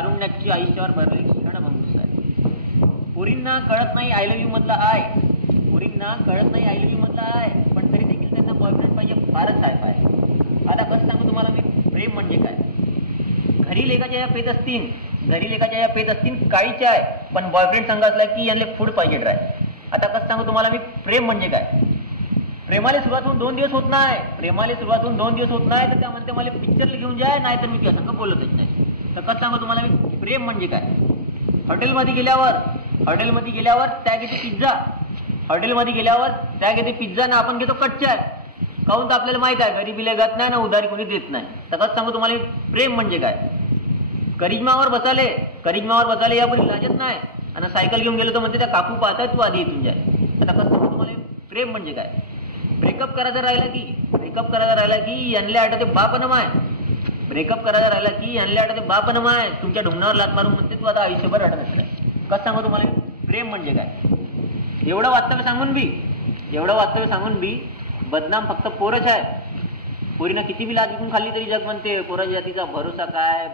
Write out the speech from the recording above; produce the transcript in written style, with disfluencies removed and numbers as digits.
तारुण्याची आयुष्यावर भरलेली क्षणभंगूस आहे. पोरींना कळत नाही आय लव्ह यू मधला आय, पोरींना कळत नाही आय लव्ह यू मधला आय, पण तरी देखील त्यांना बॉयफ्रेंड पाहिजे फारच हाय पाय. आता कसं सांगू तुम्हाला मी प्रेम म्हणजे काय. घरी लेखाच्या या पेत असतील, घरी लेखाच्या या पेत असतील काळीच्या आहे, पण बॉयफ्रेंड संघ असला की यांना फूड पाहिजे ड्राय. आता कसं सांगू तुम्हाला मी प्रेम म्हणजे काय. प्रेमाला सुरुवात होऊन 2 दिवस होत नाही, प्रेमाला सुरुवात होऊन 2 दिवस होत नाही तर त्या म्हणते मला पिक्चरला घेऊन जाय, नाही तर मी तुझ्या संग बोलतच नाही. तर कसं सांगू तुम्हाला मी प्रेम म्हणजे काय. हॉटेलमध्ये गेल्यावर त्या घेते पिझ्झा, हॉटेलमध्ये गेल्यावर त्या घेते पिझ्झा ना आपण घेतो कच्चा. काहून तर आपल्याला माहित आहे गरीबी लगत नाही ना उधारी कोणी देत नाही. तर कसं सांगू तुम्हाला प्रेम म्हणजे काय. करिश्मावर बसाले यापुढे लाजत नाही, आणि सायकल घेऊन गेलो तर म्हणते त्या काकू पाहतात तू आधी इथून जाय. आता कसं सांगू तुम्हाला प्रेम म्हणजे काय. ब्रेकअप करायचा राहिला की यांना आठवते बापनमाय, ब्रेकअप करायचा राहिला की यांना आठवते बापनमाय, तुमच्या ढुंगणावर लात मारून म्हणते तू आता आयुष्यभर रडत असते. कसं सांगू तुम्हाला प्रेम म्हणजे काय. एवढं वास्तव्य सांगून बी बदनाम फक्त पोरच आहे. पोरीनं किती बी लाज विकून खाल्ली तरी जग म्हणते पोरा जातीचा भरोसा काय.